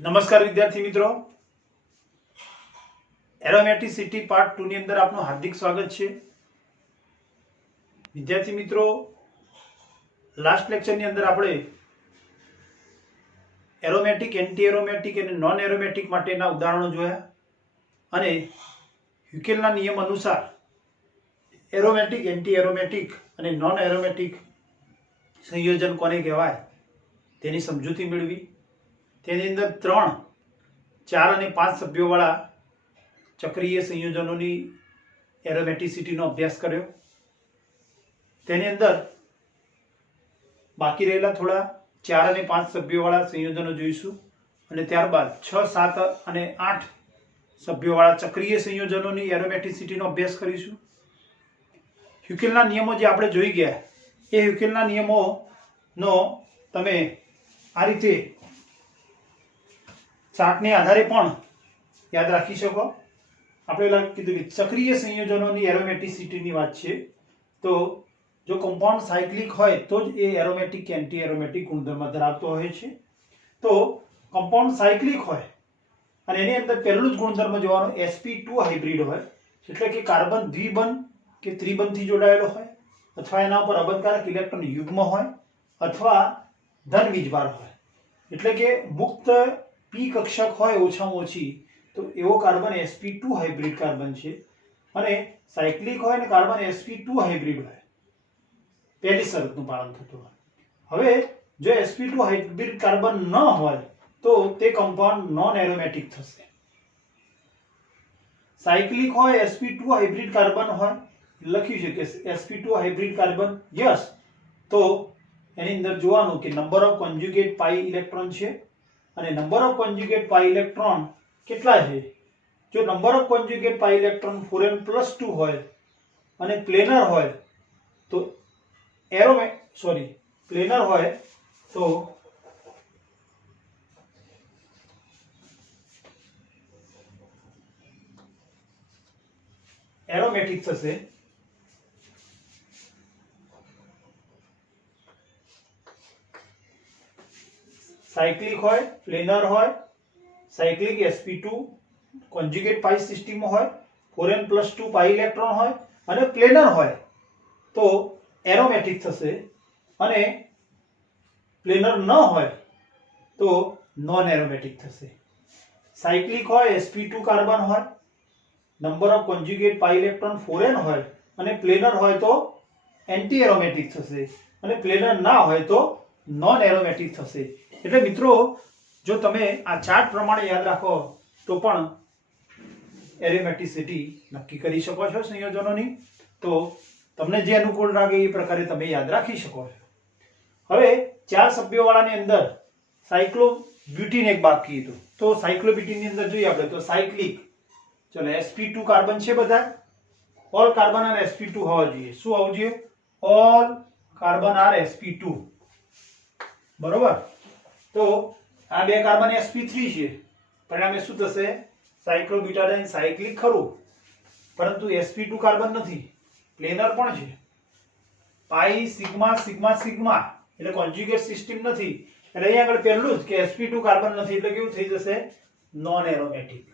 નમસ્કાર વિદ્યાર્થી મિત્રો, એરોમેટિસિટી પાર્ટ 2 ની અંદર આપનું હાર્દિક સ્વાગત છે. વિદ્યાર્થી મિત્રો, લાસ્ટ લેક્ચર ની અંદર આપણે એરોમેટિક, એન્ટી એરોમેટિક અને નોન એરોમેટિક માટેના ઉદાહરણો જોયા અને હ્યુકેલના નિયમ અનુસાર એરોમેટિક, એન્ટી એરોમેટિક અને નોન એરોમેટિક સંયોજન કોને કહેવાય તેની સમજૂતી મેળવી. તેની અંદર 3, 4 અને 5 સભ્યોવાળા ચક્રીય સંયોજનોની એરોમેટિસિટીનો અભ્યાસ કર્યો. તેની અંદર બાકી રહેલા થોડા 4 અને 5 સભ્યોવાળા સંયોજનો જોઈશું અને ત્યારબાદ 6, 7 અને 8 સભ્યોવાળા ચક્રીય સંયોજનોની એરોમેટિસિટીનો અભ્યાસ કરીશું. હ્યુકેલના નિયમો જે આપણે જોઈ ગયા એ હ્યુકેલના નિયમોનો તમે આ રીતે ચાર્ટને આધારે પણ યાદ રાખી શકો. આપણે કીધું કે ચક્રીય સંયોજનોની એરોમેટિસિટીની વાત છે, તો જો કમ્પાઉન્ડ સાયક્લિક હોય તો જ એ એરોમેટિક કે એન્ટી એરોમેટિક ગુણધર્મ ધરાવતો હોય છે. તો કમ્પાઉન્ડ સાયક્લિક હોય અને એની અંદર પહેલું જ ગુણધર્મ જોવાનો sp2 હાઇબ્રિડ હોય, એટલે કે કાર્બન દ્વિબંધ કે ત્રિબંધથી જોડાયેલો હોય અથવા એના ઉપર અબંધકારક ઇલેક્ટ્રોન યુગ્મ હોય અથવા ધન વીજભાર હોય, એટલે કે મુક્ત p કક્ષક હોય ઓછામાં ઓછી, તો એવો કાર્બન sp2 હાઇબ્રિડ કાર્બન છે. અને સાયક્લિક હોય ને કાર્બન sp2 હાઇબ્રિડ હોય, પહેલી શરતનું પાલન થતું હોય. હવે જો sp2 હાઇબ્રિડ કાર્બન ન હોય તો તે કમ્પાઉન્ડ નોન એરોમેટિક થશે. સાયક્લિક હોય, sp2 હાઇબ્રિડ કાર્બન હોય, લખ્યું છે કે sp2 હાઇબ્રિડ કાર્બન યસ, તો એની અંદર જોવાનું કે number of conjugate pi electron છે અને number of conjugate pi electron કેટલા છે. જો number of conjugate pi electron 4n+2 હોય અને પ્લેનર હોય તો પ્લેનર હોય તો એરોમેટિક થશે. સાયક્લિક હોય, પ્લેનર હોય, સાયક્લિક sp2 કોન્જ્યુગેટ પાઈ સિસ્ટમ હોય, 4n+2 પાઈ ઇલેક્ટ્રોન હોય અને પ્લેનર હોય તો એરોમેટિક થશે. અને પ્લેનર ન હોય તો નોન એરોમેટિક થશે. સાયક્લિક હોય, sp2 કાર્બન હોય, number of conjugate pi electron 4n હોય અને પ્લેનર હોય તો એન્ટી એરોમેટિક થશે અને પ્લેનર ના હોય તો નોન એરોમેટિક થશે. એટલે મિત્રો, જો તમે આ ચાર્ટ પ્રમાણે યાદ રાખો તો પણ એરોમેટિસિટી નક્કી કરી શકો છો સંયોજનોની. તો તમને જે અનુકૂળ લાગે એ પ્રકારે તમે યાદ રાખી શકો છો. હવે 4 સભ્યોવાળાની અંદર સાયક્લોબ્યુટીન એક બાકી હતું, તો સાયક્લોબ્યુટીનની અંદર જોઈએ આપણે તો સાયક્લિક, ચલો sp2 કાર્બન છે, બધા ઓલ કાર્બન આર sp2 હોવા જોઈએ. શું હોવું જોઈએ? ઓલ કાર્બન આર sp2, બરોબર. તો આ બે કાર્બન sp3 છે, પરિણામે શું થશે? સાયક્લોબ્યુટાડાઇન સાયક્લિક ખરું, પરંતુ sp2 કાર્બન નથી, પ્લેનર પણ છે. પાઈ સિગ્મા સિગ્મા સિગ્મા એટલે કોન્જ્યુગેટ સિસ્ટમ નથી, એટલે અહીંયા આગળ પહેલું જ કે sp2 કાર્બન નથી, એટલે કેવું થઈ જશે? Non aromatic.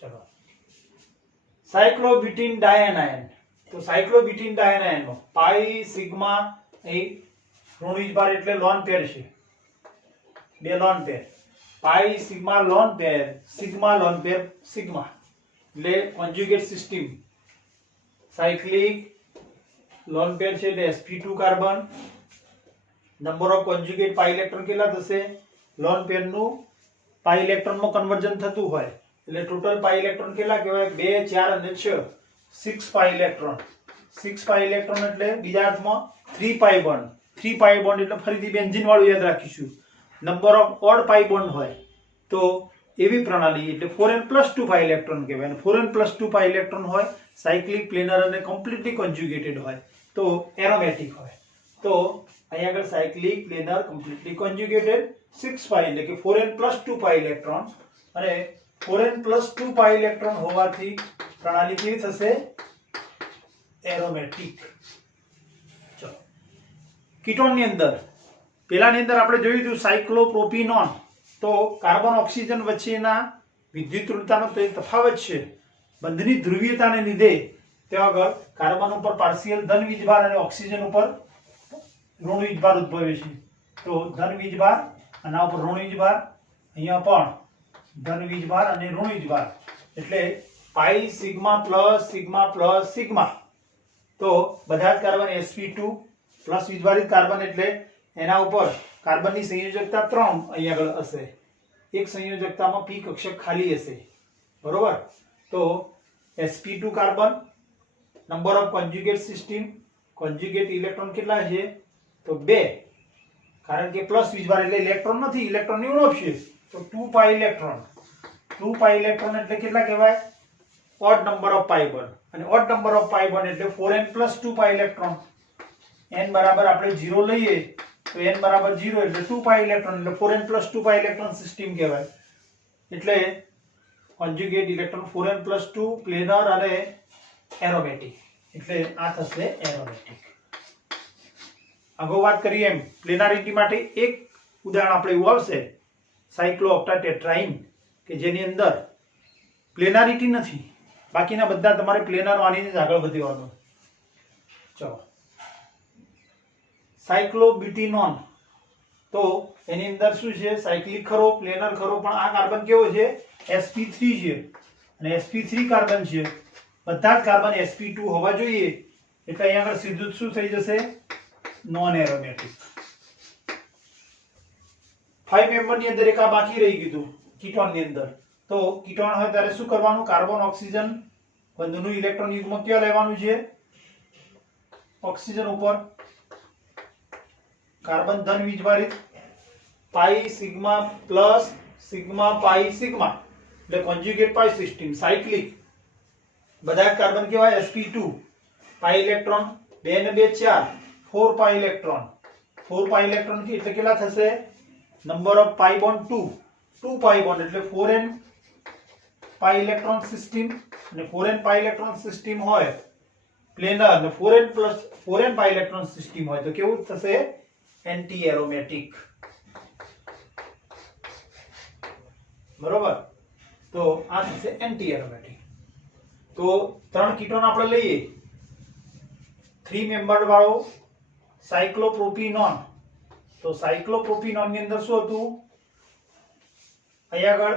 ચલો, સાયક્લોબ્યુટીન ડાયનાયન, તો સાયક્લોબ્યુટીન ડાયનાયનમાં પાઈ સિગ્મા અહીં ઋણ વીજભાર એટલે લોન પેર છે, બે lone pair, pi sigma lone pair, sigma lone pair sigma, એટલે conjugate system. Cyclic lone pair છે એટલે sp2 carbon, number of conjugate pi electron કેટલા થશે? લોન પેર નું પાઈ ઇલેક્ટ્રોનમાં કન્વર્ઝન થતું હોય એટલે ટોટલ પાઈ ઇલેક્ટ્રોન કેટલા કહેવાય? 2, 4 અને 6, 6 પાઈ ઇલેક્ટ્રોન. 6 પાઈ ઇલેક્ટ્રોન એટલે બીજા અર્થમાં 3 પાઈ બોન્ડ. 3 પાઈ બોન્ડ એટલે ફરીથી બેન્ઝીન વાળું યાદ રાખીશું. Number of odd pi bond હોય તો એવી પ્રણાલી એટલે 4n+2 પાઈ ઇલેક્ટ્રોન કહેવાય. અને 4n+2 પાઈ ઇલેક્ટ્રોન હોય, સાયક્લિક, પ્લેનર અને કમ્પ્લીટલી કોન્જ્યુગેટેડ હોય તો એરોમેટિક હોય. તો અહીંયા આગળ સાયક્લિક, પ્લેનર, કમ્પ્લીટલી કોન્જ્યુગેટેડ, 6 પાઈ એટલે કે 4n+2 પાઈ ઇલેક્ટ્રોન, અને 4n+2 પાઈ ઇલેક્ટ્રોન હોવાથી પ્રણાલી કેવી થશે? એરોમેટિક. ચલો કીટોન ની અંદર પેલાની અંદર આપણે જોયું હતું સાયક્લોપ્રોપીનોન, તો કાર્બન ઓક્સિજન વચ્ચેના વિદ્યુત ઋણતાનો તફાવત છે, બંધની ધ્રુવીયતાને લીધે ત્યાં આગળ કાર્બન ઉપર પાર્શિયલ ધન વીજભાર અને ઓક્સિજન ઉપર ઋણ વીજભાર ઉદ્ભવે છે. તો ધન વીજભાર, આના ઉપર ઋણ વીજભાર, અહીંયા પણ ધન વીજભાર અને ઋણ વીજભાર, એટલે પાઈ સિગ્મા પ્લસ સિગ્મા. તો બધા જ કાર્બન sp2 પ્લસ વીજભારિત કાર્બન એટલે એના ઉપર કાર્બનની સંયોજકતા 3 અહીંયા આગળ હશે, એક સંયોજકતામાં p કક્ષક ખાલી હશે, બરોબર. તો sp2 carbon, number of conjugate system, conjugate electron કેટલા છે તો 2, કારણ કે પ્લસ વીજભાર એટલે ઇલેક્ટ્રોન નથી, ઇલેક્ટ્રોનની ઉણપ છે, તો 2 પાઈ ઇલેક્ટ્રોન. 2 પાઈ ઇલેક્ટ્રોન એટલે કેટલા કહેવાય? Odd number of pi bond, અને odd number of pi bond એટલે 4n + 2 પાઈ ઇલેક્ટ્રોન. n બરાબર આપણે 0 લઈએ તો n બરાબર 0 એટલે 2 પાઈ ઇલેક્ટ્રોન એટલે 4n + 2 પાઈ ઇલેક્ટ્રોન સિસ્ટમ કહેવાય. એટલે કોન્જ્યુગેટ ઇલેક્ટ્રોન 4n + 2 પ્લેનર અને એરોમેટિક, એટલે આ થશે એરોમેટિક. આગળ વાત કરીએ એમ પ્લેનારિટી માટે એક ઉદાહરણ આપણે એવું આવશે સાયક્લોઓક્ટાટેટ્રાઇન, કે જેની અંદર પ્લેનારિટી નથી, બાકીના બધા તમારે પ્લેનર માનીને જ આગળ વધવાનું. ચલો સાયક્લોબ્યુટેનોન, તો એની અંદર શું છે? સાયક્લિક ખરો, પ્લેનર ખરો, પણ આ કાર્બન કેવો છે? sp3 છે, અને sp3 કાર્બન છે. બધા જ કાર્બન sp2 હોવા જોઈએ, એટલે અહીંયા આગળ સીધું શું થઈ જશે? Non aromatic. 5 મેમ્બરની અંદર એક આ બાકી રહી ગયું કીટોનની અંદર. તો કીટોન હોય ત્યારે શું કરવાનું? કાર્બન ઓક્સિજન બંધનું ઇલેક્ટ્રોન યુગ્મ ક્યાં લેવાનું છે? ઓક્સિજન ઉપર. કાર્બન ધન વીજભારિત, પાઈ સિગ્મા પ્લસ સિગ્મા પાઈ સિગ્મા, એટલે કોન્જ્યુગેટ પાઈ સિસ્ટમ, સાયક્લિક. બધા કાર્બન કેવાય? sp2, પાઈ ઇલેક્ટ્રોન 2 ને 2 4, 4 પાઈ ઇલેક્ટ્રોન. 4 પાઈ ઇલેક્ટ્રોન એટલે કેટલા થશે? Number of pi bond 2, 2 pi bond એટલે 4n પાઈ ઇલેક્ટ્રોન સિસ્ટમ, અને 4n પાઈ ઇલેક્ટ્રોન સિસ્ટમ હોય પ્લેનર, અને 4n પાઈ ઇલેક્ટ્રોન સિસ્ટમ હોય તો કેવું થશે? Anti aromatic. બરોબર. તો આ થશે એન્ટી એરોમેટિક. તો 3 કીટોન આપણે લઈએ. 3 મેમ્બર વાળો સાયક્લોપ્રોપીનોન, તો સાયક્લોપ્રોપીનોન ની અંદર શું હતું? અહીંયા આગળ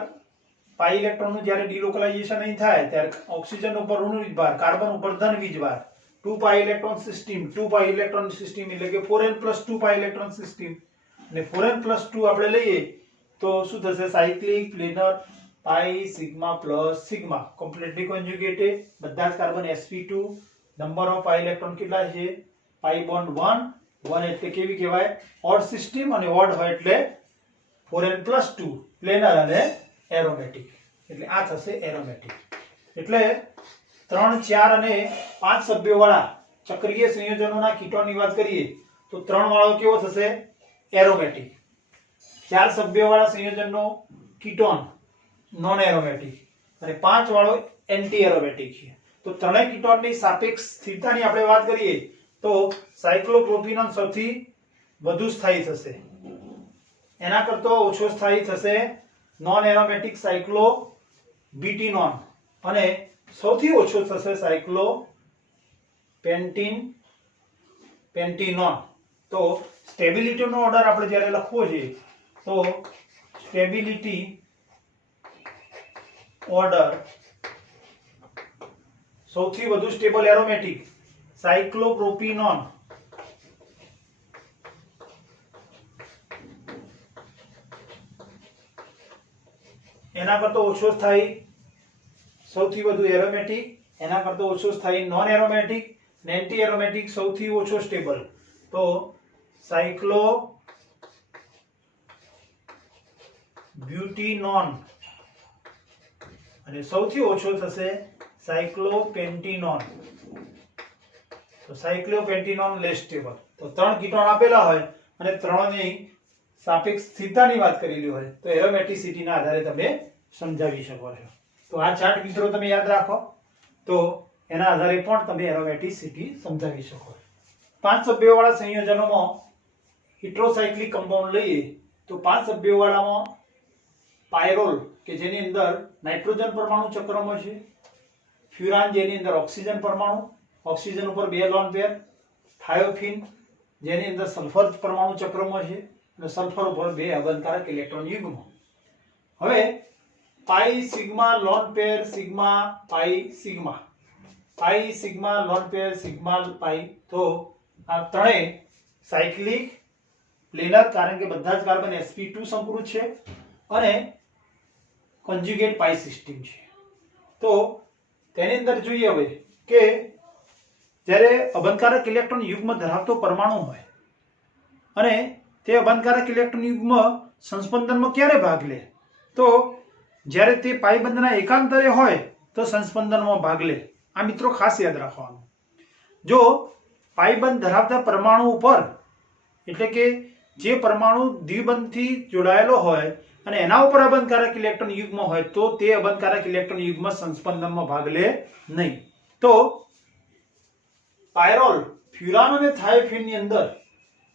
પાઈ ઇલેક્ટ્રોન નું જ્યારે ડિલોકલાઇઝેશન અહીં થાય ત્યારે ઓક્સિજન ઉપર ઋણ વીજભાર, કાર્બન ઉપર ધન વીજભાર, 2 પાઈ ઇલેક્ટ્રોન સિસ્ટમ, 2 પાઈ ઇલેક્ટ્રોન સિસ્ટમ એટલે કે 4n + 2 પાઈ ઇલેક્ટ્રોન સિસ્ટમ, અને 4n + 2 આપણે લઈએ તો શું થશે? Cyclic, planar, pi sigma plus sigma, completely conjugated. બધા જ carbon sp2, number of pi electron કેટલા છે? પાઈ બોન્ડ 1, 1 એટલે કેવી કહેવાય? ઓડ સિસ્ટમ, અને ઓડ હોય એટલે 4n + 2 પ્લેનર અને એરોમેટિક, એટલે આ થશે એરોમેટિક. એટલે 3, 4 અને 5 સભ્યો વાળા ચક્રીય સંયોજનોના કીટોનની વાત કરીએ તો 3 વાળો કેવો થશે? એરોમેટિક. 4 સભ્યો વાળા સંયોજનનો કીટોન નોન એરોમેટિક, અને 5 વાળો એન્ટી એરોમેટિક છે. તો ત્રણેય કીટોનની સાપેક્ષ સ્થિરતાની આપણે વાત કરીએ તો સાયક્લોપ્રોપીનોન સૌથી વધુ સ્થાયી થશે, એના કરતો ઓછો સ્થાયી થશે નોન એરોમેટિક સાયક્લોબ્યુટેનોન, અને સૌથી ઓછો થશે સાયક્લોપેન્ટીનોન. તો સ્ટેબિલિટીનો ઓર્ડર આપણે જ્યારે લખવો છે તો સ્ટેબિલિટી ઓર્ડર સૌથી વધુ સ્ટેબલ એરોમેટિક સાયક્લોપ્રોપીનોન, એના કરતો ઓછો સ્થાયી સૌથી વધુ એરોમેટિક, એના કરતો ઓછો સ્થાયી નોન એરોમેટિક, એન્ટી એરોમેટિક સૌથી ઓછો સ્ટેબલ. તો સાયક્લોબ્યુટેનોન, અને સૌથી ઓછો થશે સાયક્લોપેન્ટીનોન. તો સાયક્લોપેન્ટીનોન લેસ સ્ટેબલ. તો 3 કીટોન આપેલા હોય અને 3ની સાપેક્ષ સ્થિરતાની વાત કરેલી હોય તો એરોમેટિસિટીના આધારે તમે સમજાવી શકો છો. તો આ ચાર્ટ મિત્રો તમે યાદ રાખો. તો એના આધારે પણ તમે એરોમેટિસિટી સમજાવી શકો. 5 સભ્યોવાળા સંયોજનોમાં હિટ્રોસાયક્લિક કમ્પાઉન્ડ લઈએ તો 5 સભ્યોવાળામાં પાયરોલ કે જેની અંદર નાઇટ્રોજન પરમાણુ ચક્રમાં છે, ફ્યુરાન જેની અંદર ઓક્સિજન પરમાણુ, ઓક્સિજન ઉપર 2 લોન પેર, થાયોફિન જેની અંદર સલ્ફર પરમાણુ ચક્રમાં છે અને સલ્ફર ઉપર 2 અબંધકારક ઇલેક્ટ્રોન યુગ્મ. હવે પાઈ સિગ્મા લોન પેર સિગ્મા પાઈ સિગ્મા, પાઈ સિગ્મા લોન પેર સિગ્મા પાઈ, તો આ ત્રણેય સાયક્લિક પ્લેનર, કારણ કે બધા જ કાર્બન sp2 સંકૃત છે અને કોન્જ્યુગેટ પાઈ સિસ્ટમ છે. તો તેની અંદર જોઈએ હવે કે જ્યારે અબંધકારક ઇલેક્ટ્રોન યુગ્મ ધરાવતો પરમાણુ હોય અને તે અબંધકારક ઇલેક્ટ્રોન યુગ્મ સંસ્પંદનમાં ક્યારે ભાગ લે, તો જ્યારે તે પાઈ બંધના એકાંતરે હોય તો સંસ્પંદનમાં ભાગ લે. આ મિત્રો ખાસ યાદ રાખવાનું. જો પાઈ બંધ ધરાવતા પરમાણુ ઉપર, એટલે કે જે પરમાણુ દ્વિબંધથી જોડાયેલો હોય અને એના ઉપર અબંધકારક ઇલેક્ટ્રોન યુગ્મ હોય તો તે અબંધકારક ઇલેક્ટ્રોન યુગ્મ સંસ્પંદનમાં ભાગ લે નહીં. તો પાયરોલ, ફ્યુરાન અને થાયોફિન ની અંદર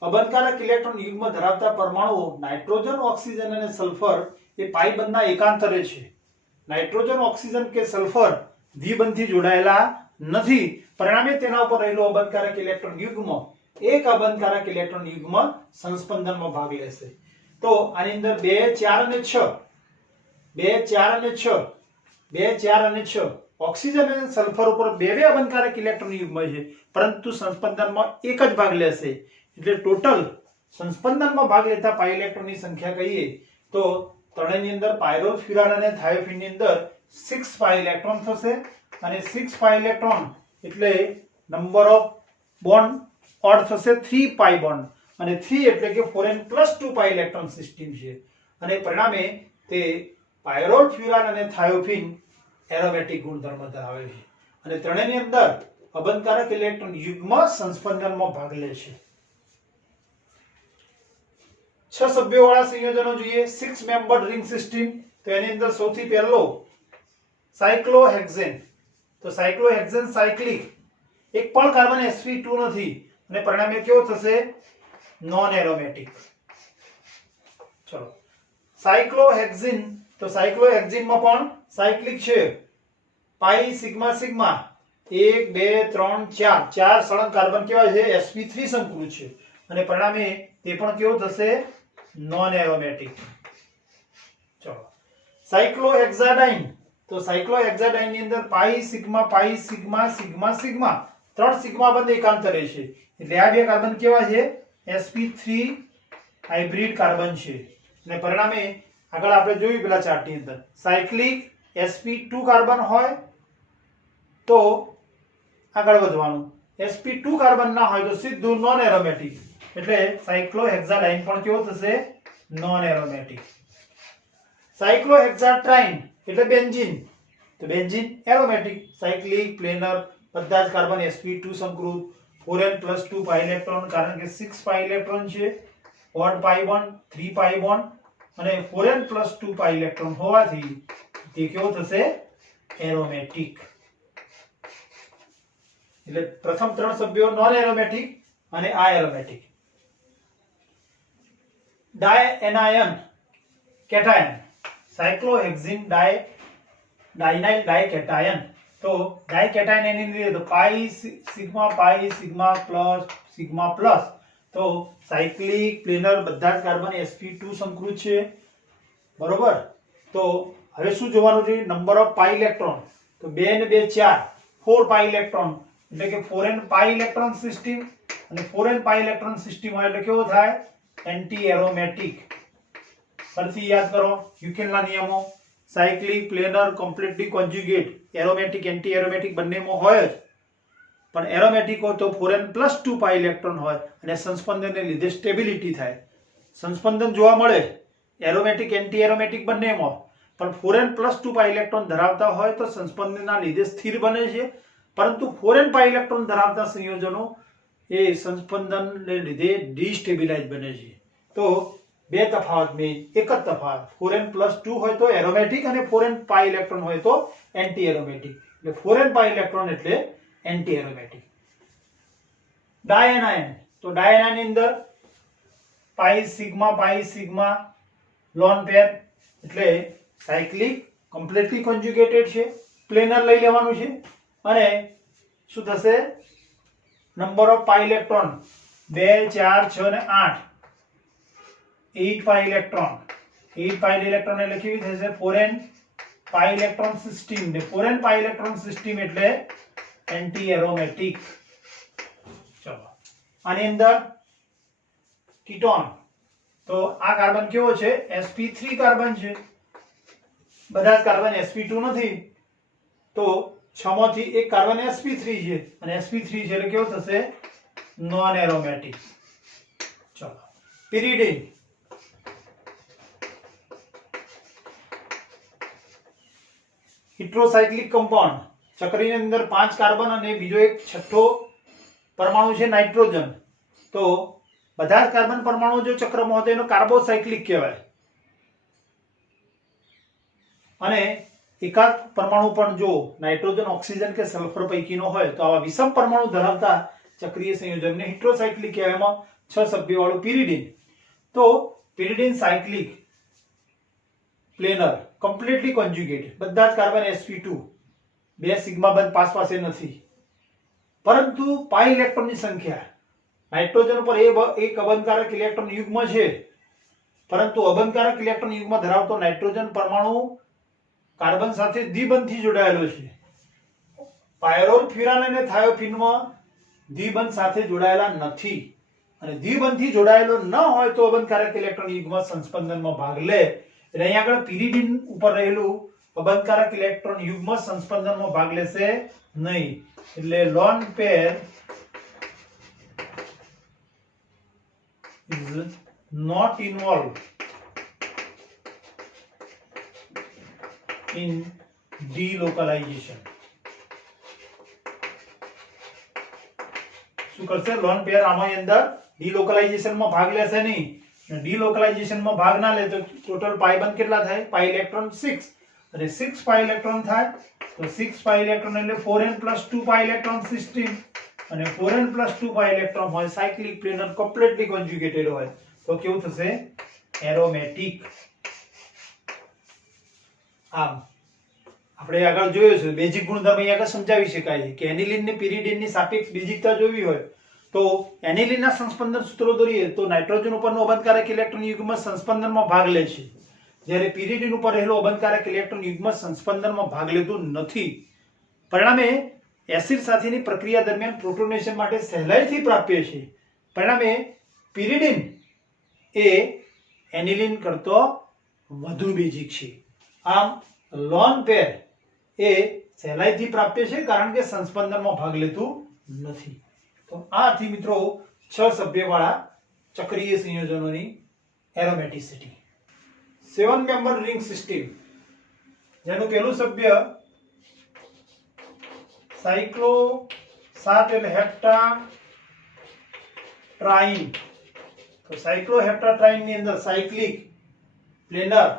અબંધકારક ઇલેક્ટ્રોન યુગ્મ ધરાવતા પરમાણુઓ નાઇટ્રોજન, ઓક્સિજન અને સલ્ફર એ પાઈ બંધના એકાંતરે છે. નાઇટ્રોજન, ઓક્સિજન કે સલ્ફર દ્વિબંધથી જોડાયેલા નથી, પરિણામે તેના ઉપર રહેલો અબંધકારક ઇલેક્ટ્રોન યુગ્મ એક અબંધકારક ઇલેક્ટ્રોન યુગ્મ સંસ્પંદનમાં ભાગ લેશે. તો આની અંદર 2, 4 અને 6, 2, 4 અને 6, 2, 4 અને 6 ઓક્સિજન અને સલ્ફર ઉપર 2 અબંધકારક ઇલેક્ટ્રોન યુગ્મ છે, પરંતુ સંસ્પંદનમાં એક જ ભાગ લેશે. એટલે ટોટલ સંસ્પંદનમાં ભાગ લેતા પાઈ ઇલેક્ટ્રોનની સંખ્યા કહીએ તો ત્રણેયની અંદર પાયરોલ, ફ્યુરાન અને થાયોફિન ની અંદર 6 પાઈ ઇલેક્ટ્રોન થશે અને 6 પાઈ ઇલેક્ટ્રોન એટલે નંબર ઓફ બોન્ડ ઓડ થશે 3 પાઈ બોન્ડ અને 3 એટલે કે 4n + 2 પાઈ ઇલેક્ટ્રોન સિસ્ટમ છે અને પરિણામે તે પાયરોલ, ફ્યુરાન અને થાયોફિન એરોમેટિક ગુણધર્મ ધરાવે છે અને ત્રણેયની અંદર અબંધકારક ઇલેક્ટ્રોન યુગ્મ સંસ્પંદનમાં ભાગ લે છે. 6 સભ્યોવાળા સંયોજનો જોઈએ. 6 મેમ્બર્ડ રિંગ સિસ્ટમ, તો એની અંદર સૌથી પહેલો સાયક્લોહેક્સેન. તો સાયક્લોહેક્સેન સાયક્લિક, એક પણ કાર્બન sp2 નથી અને પરિણામે કેવો થશે? Non aromatic. ચલો, સાયક્લોહેક્સિન, તો સાયક્લોહેક્સિનમાં પણ સાયક્લિક છે. પાઈ સિગ્મા સિગ્મા 1 2 3 4 ચાર સળંગ કાર્બન કેવા છે? sp3 સંકૃત છે અને પરિણામે તે પણ કેવો થશે? Non aromatic. ચલો, સાયક્લોહેક્સાડાઇન, તો સાયક્લોહેક્સાડાઇન ની અંદર પાઈ સિગ્મા સિગ્મા સિગ્મા 3 સિગ્મા બંધ એકાંતરે છે એટલે આ બે કાર્બન કેવા છે? sp3 હાઇબ્રિડ કાર્બન છે અને પરિણામે આગળ આપણે જોયું પેલા ચાર્ટ ની અંદર સાયક્લિક sp2 કાર્બન હોય તો આગળ વધવાનું, sp2 કાર્બન ના હોય તો સીધું નોન એરોમેટિક. એટલે સાયક્લોહેક્સાડાઇન પણ કેવો થશે? Non aromatic. સાયક્લોહેક્સાટ્રાઇન એટલે બેન્ઝીન, તો બેન્ઝીન એરોમેટિક. સાયક્લિક પ્લેનર, બધા જ કાર્બન sp2 સંકૃત, 4n + 2 પાઈ ઇલેક્ટ્રોન, કારણ કે 6 પાઈ ઇલેક્ટ્રોન છે, odd pi bond, 3 pi bond અને 4n + 2 પાઈ ઇલેક્ટ્રોન હોવાથી તે કેવો થશે? એરોમેટિક. એટલે પ્રથમ 3 સભ્યો નોન એરોમેટિક અને આ એરોમેટિક. ડાયએનાયન કેટાયન, સાયક્લોહેક્સિન ડાયનાઇલ ડાયકેટાયન. તો ડાયકેટાયન એની લીધે તો પાઈ સિગ્મા પ્લસ, તો સાયક્લિક પ્લેનર, બધા જ કાર્બન sp2 સંકૃત છે, બરોબર. તો હવે શું જોવાનું છે? નંબર ઓફ પાઈ ઇલેક્ટ્રોન, તો 2 ને 2 4, 4 પાઈ ઇલેક્ટ્રોન એટલે કે 4n પાઈ ઇલેક્ટ્રોન સિસ્ટમ અને 4n પાઈ ઇલેક્ટ્રોન સિસ્ટમ હોય એટલે કેવો થાય? Anti aromatic. ફરીથી યાદ કરો યુકેનના નિયમો. Cyclic planar completely conjugate, aromatic anti aromatic બંનેમાં હોય જ, પણ એરોમેટિક હોય તો 4n + 2 પાઈ ઇલેક્ટ્રોન હોય અને સંસ્પંદનને લીધે સ્ટેબિલિટી થાય. સંસ્પંદન જોવા મળે એરોમેટિક એન્ટી એરોમેટિક બંનેમાં, પણ 4n + 2 પાઈ ઇલેક્ટ્રોન ધરાવતા હોય તો સંસ્પંદનના લીધે સ્થિર બને છે, પરંતુ 4n પાઈ ઇલેક્ટ્રોન ધરાવતા સંયોજનો એ સંસ્પંદનને લીધે ડિસ્ટેબિલાઇઝ બને છે. તો બે તફાવત મેં, એક જ તફાવત, 4n + 2 હોય તો એરોમેટિક અને 4n પાઈ ઇલેક્ટ્રોન હોય તો એન્ટી એરોમેટિક. એટલે 4n પાઈ ઇલેક્ટ્રોન એટલે એન્ટી એરોમેટિક. ડાયનાયન, તો ડાયનાયન ની અંદર પાઈ સિગ્મા લોન પેર એટલે સાયક્લિક કમ્પ્લીટલી કોન્જ્યુગેટેડ છે. પ્લેનર લઈ લેવાનું છે અને શું થશે, નંબર ઓફ પાઈ ઇલેક્ટ્રોન 2 4 6 અને 8 8 પાઈ ઇલેક્ટ્રોન. 8 પાઈ ઇલેક્ટ્રોન એટલે કેવી થશે, 4n પાઈ ઇલેક્ટ્રોન સિસ્ટમ. ને 4n પાઈ ઇલેક્ટ્રોન સિસ્ટમ એટલે એન્ટી એરોમેટિક. ચલો આની અંદર કીટોન, તો આ કાર્બન કેવો છે, sp3 કાર્બન છે. બધા જ કાર્બન sp2 નથી, તો 6 માંથી એક કાર્બન sp3 છે અને sp3 છે એટલે કેવો થશે, નોન એરોમેટિક. ચલો pyridine, હિટ્રોસાયક્લિક કમ્પાઉન્ડ. ચક્રની અંદર 5 કાર્બન અને બીજો એક છઠ્ઠો પરમાણુ છે નાઇટ્રોજન. તો બધા જ કાર્બન પરમાણુ જો ચક્રમાં હોય તો એનો કાર્બોસાયક્લિક કહેવાય. અને એકાદ પરમાણુ પણ જો નાઇટ્રોજન, ઓક્સિજન કે સલ્ફર પૈકીનો હોય તો આવા વિષમ પરમાણુ ધરાવતા ચક્રીય સંયોજનને હિટ્રોસાયક્લિક કહેવાય. એમાં 6 સભ્યવાળું pyridine. તો pyridine cyclic planar completely conjugated. બધા જ કાર્બન sp2, બે સિગ્મા બંધ પાસે નથી. પરંતુ પાઈ ઇલેક્ટ્રોનની સંખ્યા, નાઇટ્રોજન ઉપર એક અબંધકારક ઇલેક્ટ્રોન યુગ્મ છે, પરંતુ અબંધકારક ઇલેક્ટ્રોન યુગ્મ ધરાવતો નાઇટ્રોજન પરમાણુ કાર્બન સાથે દ્વિબંધથી જોડાયેલો છે. પાયરોલ ફ્યુરાન અને થાયોફીનમાં દ્વિબંધ સાથે જોડાયેલા નથી. અને દ્વિબંધથી જોડાયેલો ન હોય તો અબંધકારક ઇલેક્ટ્રોન યુગ્મ સંસ્પંદનમાં ભાગ લે. એટલે અહીંયા આગળ pyridine ઉપર રહેલું અબંધકારક ઇલેક્ટ્રોન યુગ્મ સંસ્પંદનમાં ભાગ લેશે નહીં. એટલે lone pair is not involved in delocalization. શું કરશે, લોન પેર આમાં અંદર ડિલોકલાઇઝેશન માં ભાગ લેશે નહીં. ડિલોકલાઇઝેશન માં ભાગ ના લે તો ટોટલ પાઈ બંધ કેટલા થાય, પાઈ ઇલેક્ટ્રોન 6 અને 6 પાઈ ઇલેક્ટ્રોન થાય તો 6 પાઈ ઇલેક્ટ્રોન એટલે 4n + 2 પાઈ ઇલેક્ટ્રોન સિસ્ટમ. અને 4n + 2 પાઈ ઇલેક્ટ્રોન હોય સાયક્લિક પ્લેનર કમ્પ્લીટલી કોન્જ્યુગેટેડ હોય તો કેવું થશે, એરોમેટિક. આમ આપણે આગળ જોયું છે બેઝિક ગુણધર્મ અહીંયા આગળ સમજાવી શકાય છે કે એનિલિન ને pyridine ની સાપેક્ષ બેઝિકતા જોવી હોય તો એનિલિનના સંસ્પંદન સૂત્રો દોરીએ તો નાઇટ્રોજન ઉપરનો અબંધકારક ઇલેક્ટ્રોન યુગ્મ સંસ્પંદનમાં ભાગ લે છે, જ્યારે pyridine ઉપર રહેલો અબંધકારક ઇલેક્ટ્રોન યુગ્મ સંસ્પંદનમાં ભાગ લેતું નથી. પરિણામે એસિડ સાથેની પ્રક્રિયા દરમિયાન પ્રોટોનેશન માટે સહેલાઈથી પ્રાપ્ય છે. પરિણામે pyridine એ એનિલિન કરતો વધુ બેઝિક છે. આમ લોન પેર એ સહેલાઈથી પ્રાપ્ય છે કારણ કે સંસ્પંદનમાં ભાગ લેતું નથી. તો આ હતી મિત્રો 6 સભ્યવાળા ચક્રીય સંયોજનોની એરોમેટિસિટી. 7 મેમ્બર રિંગ સિસ્ટમ, જેનું પહેલું સભ્ય સાયક્લો 7 એટલે હેપ્ટાટ્રાઇન. તો સાયક્લો હેપ્ટાટ્રાઇન ની અંદર સાયક્લિક પ્લેનર,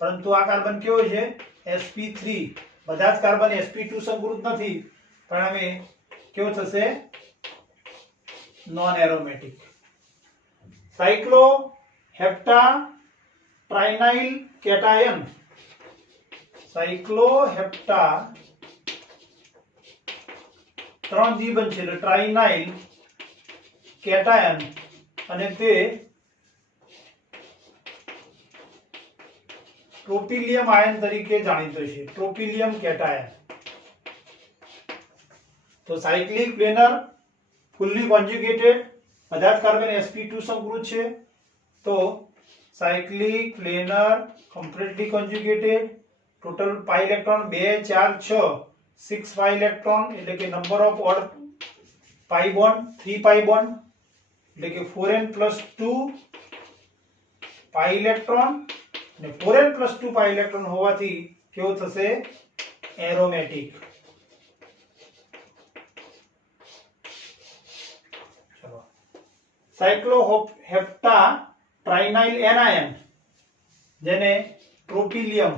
પરંતુ આ કાર્બન કેવો છે, sp3. બધા જ કાર્બન sp2 સંકૃત નથી. પરિણામે કેવો થશે, non aromatic. Cycloheptatrienyl cation, cyclohepta 3 દ્વિબંધ છે એટલે ટ્રાઇનાઇલ કેટાયન, અને તે ટ્રોપિલિયમ આયન તરીકે જાણીતો છે, ટ્રોપિલિયમ કેટાયન. તો સાયક્લિક પ્લેનર ફુલ્લી કોન્જ્યુગેટેડ, બધા જ કાર્બન sp2 સંકૃત છે. તો cyclic planar completely conjugated, total pi electron 2 4 6 6 pi electron એટલે કે number of odd pi bond 3 pi bond એટલે કે 4n + 2 પાઈ ઇલેક્ટ્રોન. અને 4n + 2 પાઈ ઇલેક્ટ્રોન હોવાથી કેવો થશે, એરોમેટિક. ચલો સાયક્લો હેપ્ટાટ્રાઇનાઇલ એનાયન, જેને ટ્રોપિલિયમ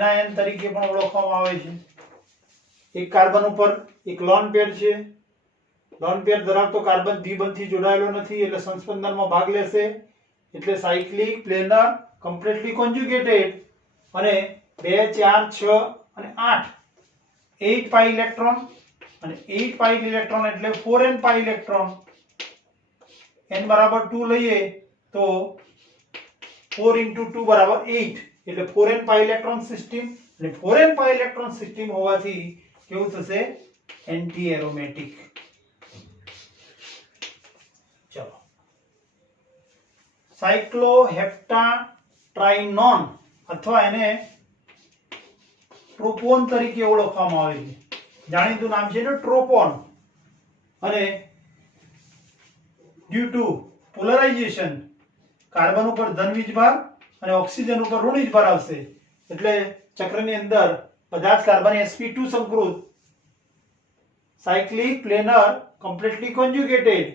એનાયન તરીકે પણ ઓળખવામાં આવે છે. એક કાર્બન ઉપર એક લોન પેર છે. લોન પેર ધરાવતો કાર્બન દ્વિબંધથી જોડાયેલો નથી એટલે સંસ્પંદનમાં ભાગ લેશે. એટલે સાયક્લિક, પ્લેનર, કમ્પ્લીટલી કોન્જ્યુગેટેડ અને 2, 4, 6 અને 8 8 પાઈ ઇલેક્ટ્રોન અને 8 પાઈ ઇલેક્ટ્રોન એટલે 4n પાઈ ઇલેક્ટ્રોન. n બરાબર 2 લઈએ તો 4 * 2 બરાબર 8 એટલે 4n પાઈ ઇલેક્ટ્રોન સિસ્ટમ. અને 4n પાઈ ઇલેક્ટ્રોન સિસ્ટમ હોવાથી કેવું થશે? Anti aromatic. ચલો, સાયક્લોહેપ્ટાટ્રાઇનોન અથવા એને ટ્રોપોન તરીકે ઓળખવામાં આવે છે. જાણીતું નામ છે ને ટ્રોપોન. અને ડ્યુ ટુ પોલરાઇઝેશન કાર્બન ઉપર ધન વીજભાર અને ઓક્સિજન ઉપર ઋણ વીજભાર આવશે એટલે ચક્રની અંદર બધા જ કાર્બન sp2 સંકૃત, સાયક્લિક, પ્લેનર, કમ્પ્લીટલી કોન્જ્યુગેટેડ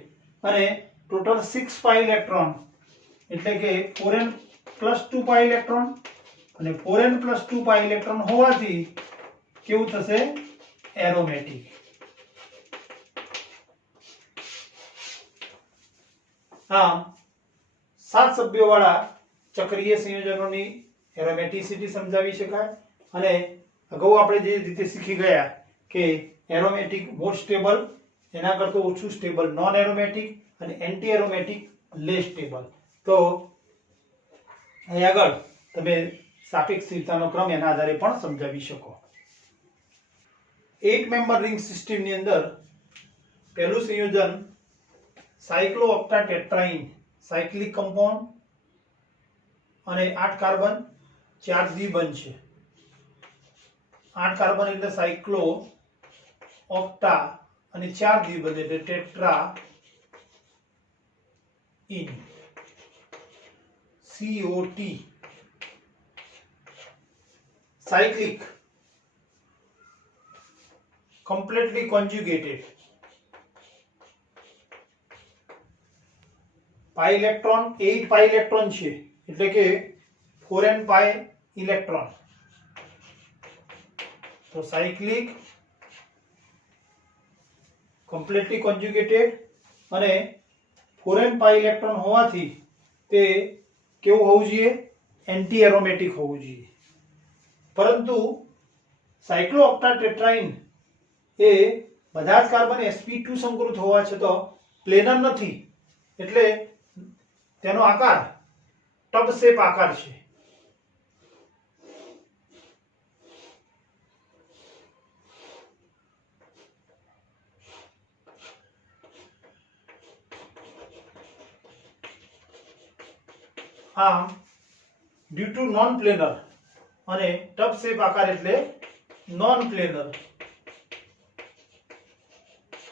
અને ટોટલ 6 પાઈ ઇલેક્ટ્રોન એટલે કે 4n + 2 પાઈ ઇલેક્ટ્રોન અને 4n + 2 પાઈ ઇલેક્ટ્રોન હોવાથી કેવું થશે? એરોમેટિક. આમ 7 સભ્યો વાળા ચક્રીય સંયોજનોની એરોમેટિસિટી સમજાવી શકાય. અને અગાઉ આપણે જે રીતે શીખી ગયા કે એરોમેટિક મોર સ્ટેબલ, એના કરતા ઓછું સ્ટેબલ નોન એરોમેટિક અને એન્ટી એરોમેટિક લેસ સ્ટેબલ. તો અહીં આગળ તમે સાપેક્ષ સ્થિરતાનો ક્રમ એના આધારે પણ સમજાવી શકો. 8 મેમ્બર રિંગ સિસ્ટમની અંદર પહેલું સંયોજન સાયક્લોઓક્ટાટેટ્રાઇન, સાયક્લિક કમ્પાઉન્ડ અને 8 કાર્બન 4 દ્વિબંધ છે. 8 કાર્બન એટલે સાયક્લો, ઓક્ટા અને 4 દ્વિબંધ એટલે tetra in COT. Cyclic, completely conjugated, pi electron 8 pi electron છે એટલે કે 4n પાઈ ઇલેક્ટ્રોન. તો સાયક્લિક, completely conjugated અને 4n પાઈ ઇલેક્ટ્રોન હોવાથી તે કેવું હોવું જોઈએ? એન્ટી એરોમેટિક હોવું જોઈએ. પરંતુ સાયક્લોઓક્ટાટેટ્રાઇન એ બધા જ કાર્બન sp2 સંકૃત હોવા છતાં પ્લેનર નથી એટલે તેનો આકાર ટબ શેપ આકાર છે. આમ ડ્યુ ટુ નોન પ્લેનર અને ટબ શેપ આકાર એટલે નોન પ્લેનર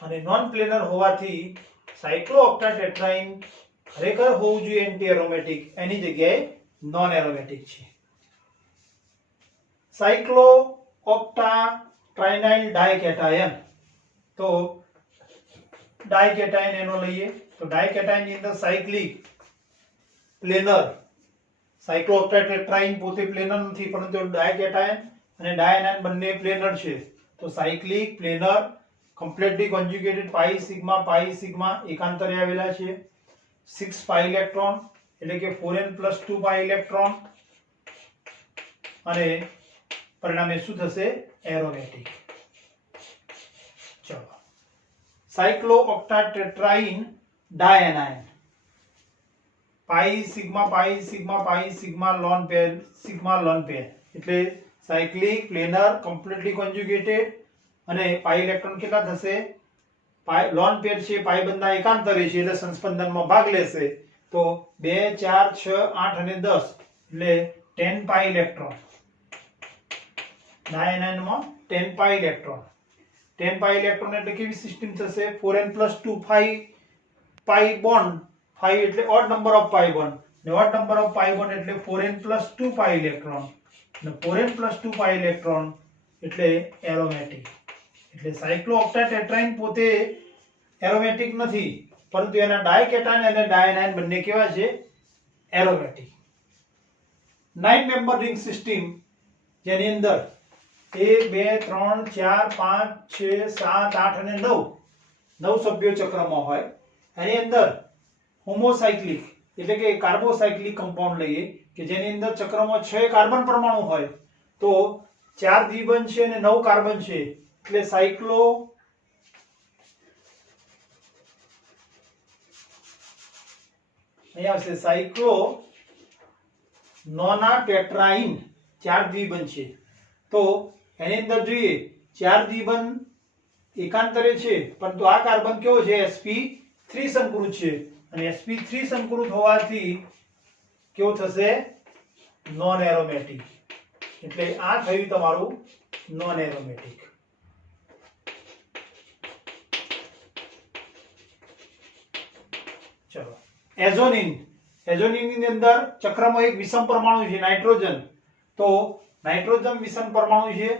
અને નોન પ્લેનર હોવાથી સાયક્લોઓક્ટાટેટ્રાઇન ખરેખર હોવું જોઈએ એન્ટી એરોમેટિક, એની જગ્યાએ નોન એરોમેટિક છે. સાયક્લોઓક્ટાટ્રાઇનાઇલ ડાયકેટાયન. તો ડાયકેટાયન એનો લઈએ તો ડાયકેટાયન ની અંદર સાયક્લિક, પ્લેનર, સાયક્લોઓક્ટાટેટ્રાઇન પોતે પ્લેનર નથી પરંતુ ડાયકેટાયન અને ડાયનાયન બંને પ્લેનર છે. તો સાયક્લિક, પ્લેનર, કમ્પ્લીટલી કોન્જ્યુગેટેડ, પાઈ સિગ્મા એકાંતરે આવેલા છે. 6 પાઈ ઇલેક્ટ્રોન એટલે કે 4n + 2 પાઈ ઇલેક્ટ્રોન અને પરિણામે શું થશે? એરોમેટિક. ચલો, સાયક્લોઓક્ટાટેટ્રાઇન ડાયનાયન, પાઈ સિગ્મા લોન પેર એટલે સાયક્લિક, પ્લેનર, કમ્પ્લીટલી કોન્જ્યુગેટેડ અને પાઈ ઇલેક્ટ્રોન કેટલા થશે? લોન પેર છે, પાઈ બંધના એકાંતરે છે એટલે સંસ્પંદનમાં ભાગ લેશે. તો 2, 4, 6, 8 અને 10 એટલે 10 પાઈ ઇલેક્ટ્રોન. ડાયનાયનમાં 10 પાઈ ઇલેક્ટ્રોન. 10 પાઈ ઇલેક્ટ્રોન એટલે કેવી સિસ્ટમ થશે? 4n + 2 પાઈ બોન્ડ. 5 એટલે odd number of pi bond ને odd number of pi bond એટલે 4n + 2 પાઈ ઇલેક્ટ્રોન અને 4n + 2 પાઈ ઇલેક્ટ્રોન એટલે એરોમેટિક. એટલે સાયક્લોઓક્ટાટેટ્રાઇન પોતે એરોમેટિક નથી પરંતુ એના ડાયકેટાયન અને ડાયનાયન બંને કેવા છે? એરોમેટિક. 9 મેમ્બર રિંગ સિસ્ટમ જેની અંદર 1 2 3 4 5 6 7 8 અને 9 સભ્યો ચક્રમાં હોય, એની અંદર હોમોસાયક્લિક એટલે કે કાર્બોસાયક્લિક કમ્પાઉન્ડ લઈએ કે જેની અંદર ચક્રમાં 6 કાર્બન પરમાણુ હોય, તો 4 દ્વિબંધ છે અને 9 કાર્બન છે, એટલે સાયક્લો અહીંયા આવશે સાયક્લો નોના ટેટ્રાઇન 4 દ્વિબંધ છે, તો એની અંદર જોઈએ 4 દ્વિબંધ એકાંતરે છે, પરંતુ આ કાર્બન કેવો છે sp3 સંકૃત છે, અને sp3 સંકૃત હોવાથી કેવો થશે નોન એરોમેટિક, એટલે આ થયું તમારું નોન એરોમેટિક. ચલો એઝોનિન. એઝોનિનની અંદર ચક્રમાં એક વિષમ પરમાણુ છે નાઇટ્રોજન, તો નાઇટ્રોજન વિષમ પરમાણુ છે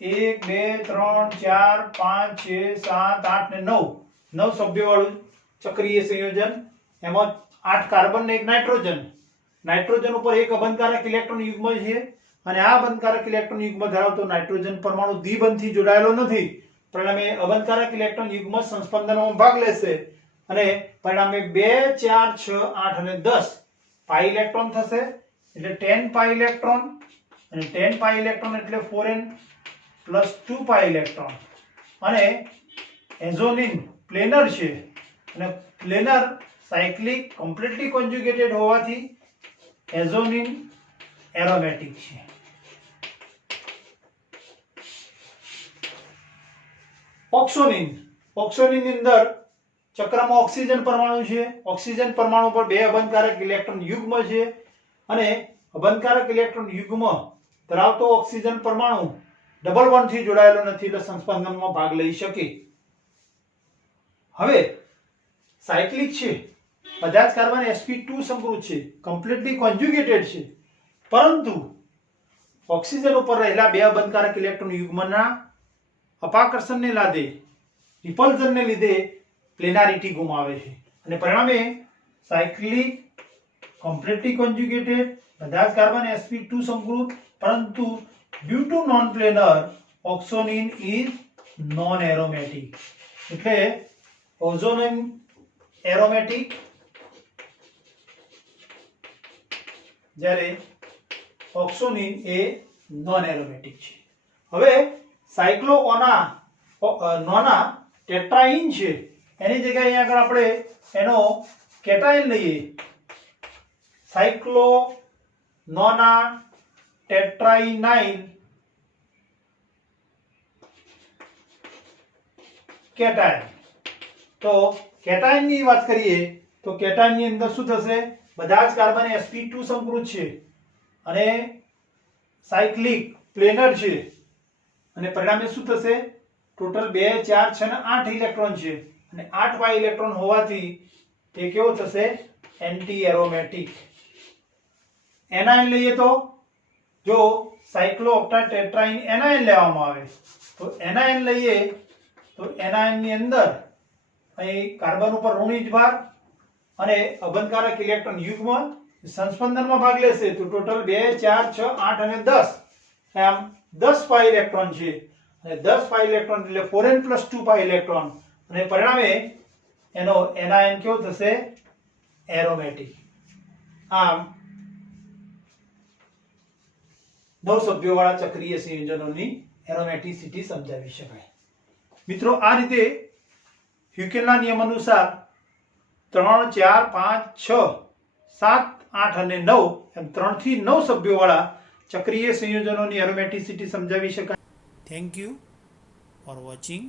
1 2 3 4 5 6 7 8 ને 9 સભ્યો વાળું ચક્રીય સંયોજન, એમાં 8 કાર્બન ને એક નાઇટ્રોજન. નાઇટ્રોજન ઉપર એક અબંધકારક ઇલેક્ટ્રોન યુગ્મ છે, અને આ અબંધકારક ઇલેક્ટ્રોન યુગ્મ ધરાવતો નાઇટ્રોજન પરમાણુ દ્વિબંધથી જોડાયેલો નથી, પરિણામે અબંધકારક ઇલેક્ટ્રોન યુગ્મ સંસ્પંદનમાં ભાગ લેશે, અને પરિણામે 2 4 6 8 અને 10 પાઈ ઇલેક્ટ્રોન થશે, એટલે 10 પાઈ ઇલેક્ટ્રોન, અને 10 પાઈ ઇલેક્ટ્રોન એટલે 4n + 2 પાઈ ઇલેક્ટ્રોન. અને એઝોનિન પ્લેનર છે, અને પ્લેનર સાયક્લિક કમ્પ્લીટલી કોન્જ્યુગેટેડ હોવાથી એઝોનિન એરોમેટિક છે. ઓક્સોનિન. ઓક્સોનિનની અંદર ચક્રમાં ઓક્સિજન પરમાણુ છે, ઓક્સિજન પરમાણુ પર 2 અબંધકારક ઇલેક્ટ્રોન યુગ્મ છે, અને અબંધકારક ઇલેક્ટ્રોન યુગ્મ ધરાવતો ઓક્સિજન પરમાણુ ડબલ બોન્ડથી જોડાયેલો નથી, એટલે સંસ્પંદનમાં ભાગ લઈ શકે. હવે સાયક્લિક છે, બધા જ કાર્બન sp2 સંકૃત છે, કમ્પ્લીટલી કોન્જ્યુગેટેડ છે, પરંતુ ઓક્સિજન ઉપર રહેલા 2 અબંધકારક ઇલેક્ટ્રોન યુગ્મના અપાકર્ષણને લીધે, રિપલ્ઝનને લીધે પ્લેનારિટી ગુમાવે છે, અને પરિણામે સાયક્લિક કમ્પ્લીટલી કોન્જ્યુગેટેડ બધા જ કાર્બન sp2 સંકૃત, પરંતુ due to non planar oxonin is non aromatic, એટલે ઓઝોનિન એરોમેટિક જ્યારે ઓક્સોનિન એ નોન એરોમેટિક છે. હવે સાયક્લોઓના નોના ટેટ્રાઇન છે, એની જગ્યાએ અહીંયા આગળ આપણે એનો કેટાઇન લઈએ, સાયક્લો નોના ટેટ્રાઇનાઇન કેટાઇન. તો કેટાઇનની વાત કરીએ તો કેટાઇનની અંદર શું થશે, બધા જ કાર્બન sp2 સંકૃત છે, અને સાયક્લિક પ્લેનર છે, અને પરિણામે શું થશે ટોટલ 2 4 6 અને 8 ઇલેક્ટ્રોન છે, અને 8 પાઈ ઇલેક્ટ્રોન હોવાથી તે કેવો થશે એન્ટી એરોમેટિક. એનાયન લઈએ તો જો સાયક્લોઓક્ટાટેટ્રાઇન એનાયન લેવામાં આવે તો એનાયન લઈએ તો એનાયન ની અંદર અહીં કાર્બન ઉપર ઋણ ભાર અને અબંધકારક ઇલેક્ટ્રોન યુગ્મ સંસ્પંદનમાં ભાગ લેશે, તો ટોટલ 2 4 6 8 અને 10 આમ 10 પાઈ ઇલેક્ટ્રોન છે, અને 10 પાઈ ઇલેક્ટ્રોન એટલે 4n + 2 પાઈ ઇલેક્ટ્રોન, અને પરિણામે એનો એનાયન કેવો થશે એરોમેટિક. આમ 9 સભ્યો વાળા ચક્રીય સંયોજનોની એરોમેટિસિટી સમજાવી શકાય. મિત્રો, આ રીતે હ્યુકેલના નિયમ અનુસાર 3 4 5 6 7 8 અને 9 એમ 3 થી 9 સભ્યો વાળા ચક્રીય સંયોજનોની એરોમેટિસિટી સમજાવી શકાય. Thank you for watching.